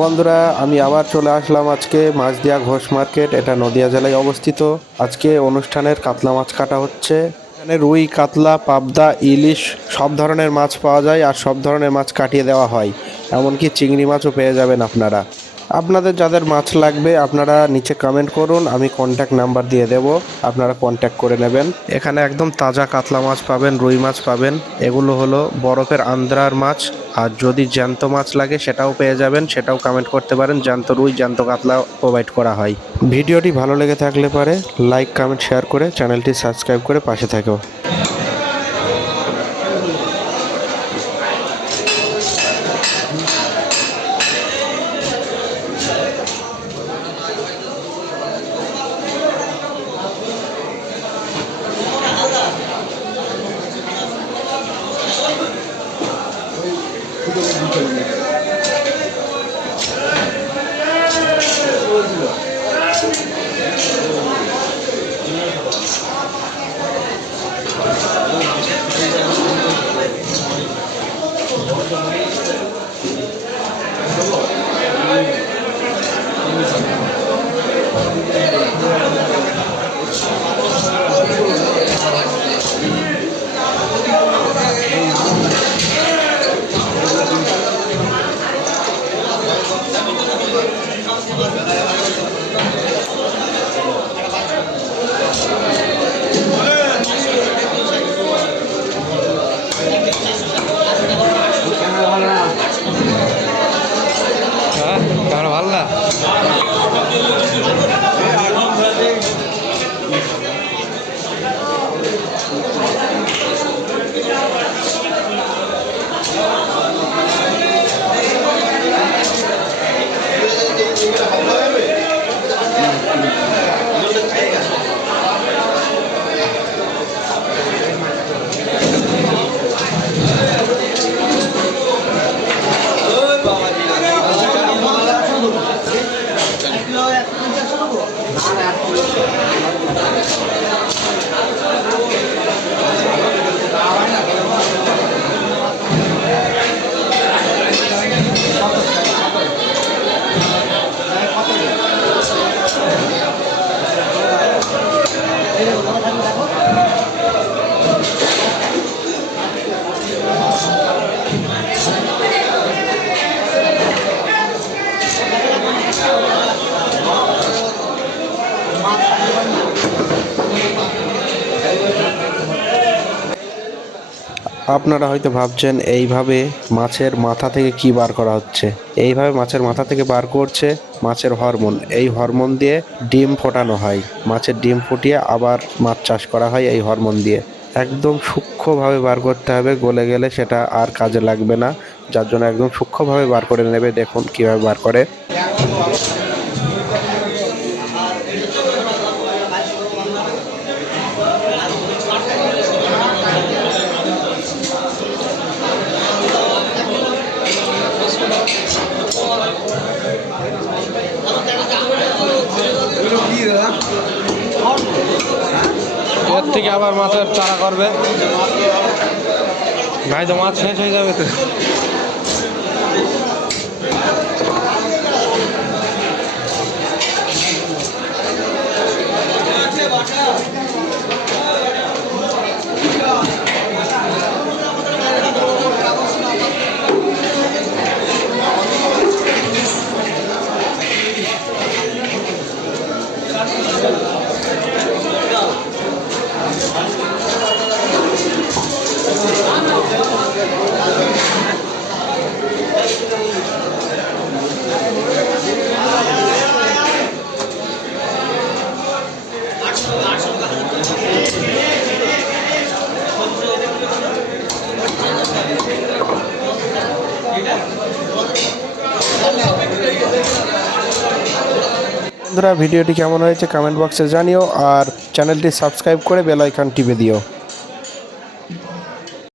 বন্ধুরা, আমি আবার চলে আসলাম আজকে মাছদিয়া ঘোষ মার্কেট। এটা নদিয়া জেলায় অবস্থিত। আজকে অনুষ্ঠানের কাতলা মাছ কাটা হচ্ছে। এখানে রুই, কাতলা, পাবদা, ইলিশ সব ধরনের মাছ পাওয়া যায় আর সব ধরনের মাছ কাটিয়ে দেওয়া হয়। এমনকি চিংড়ি মাছও পেয়ে যাবেন আপনারা। আপনাদের যাদের মাছ লাগবে আপনারা নিচে কমেন্ট করুন, আমি কন্ট্যাক্ট নাম্বার দিয়ে দেব, আপনারা কন্ট্যাক্ট করে নেবেন। এখানে একদম তাজা কাতলা মাছ পাবেন, রুই মাছ পাবেন। এগুলো হলো বরফের আন্দ্রার মাছ। আর যদি জ্যান্ত মাছ লাগে সেটাও পেয়ে যাবেন, সেটাও কমেন্ট করতে পারেন। জ্যান্ত রুই, জ্যান্ত কাতলা প্রোভাইড করা হয়। ভিডিওটি ভালো লেগে থাকলে পারে লাইক, কমেন্ট, শেয়ার করে চ্যানেলটি সাবস্ক্রাইব করে পাশে থাকো। ভালো না আপনারা হয়তো ভাবছেন এইভাবে মাছের মাথা থেকে কি বার করা হচ্ছে। এইভাবে মাছের মাথা থেকে বার করছে মাছের হরমোন। এই হরমোন দিয়ে ডিম ফোটানো হয়। মাছের ডিম ফুটিয়ে আবার মাছ চাষ করা হয় এই হরমোন দিয়ে। একদম সূক্ষ্মভাবে বার করতে হবে, গলে গেলে সেটা আর কাজে লাগবে না। যার জন্য একদম সূক্ষ্মভাবে বার করে নেবে। দেখুন কিভাবে বার করে। এর থেকে আবার মাছের চারা করবে ভাই, তো মাছ শেষ হয়ে যাবে তো। বন্ধুরা, ভিডিওটি কেমন হয়েছে কমেন্ট বক্সে জানিও আর চ্যানেলটি সাবস্ক্রাইব করে বেল আইকন টিপে দিও।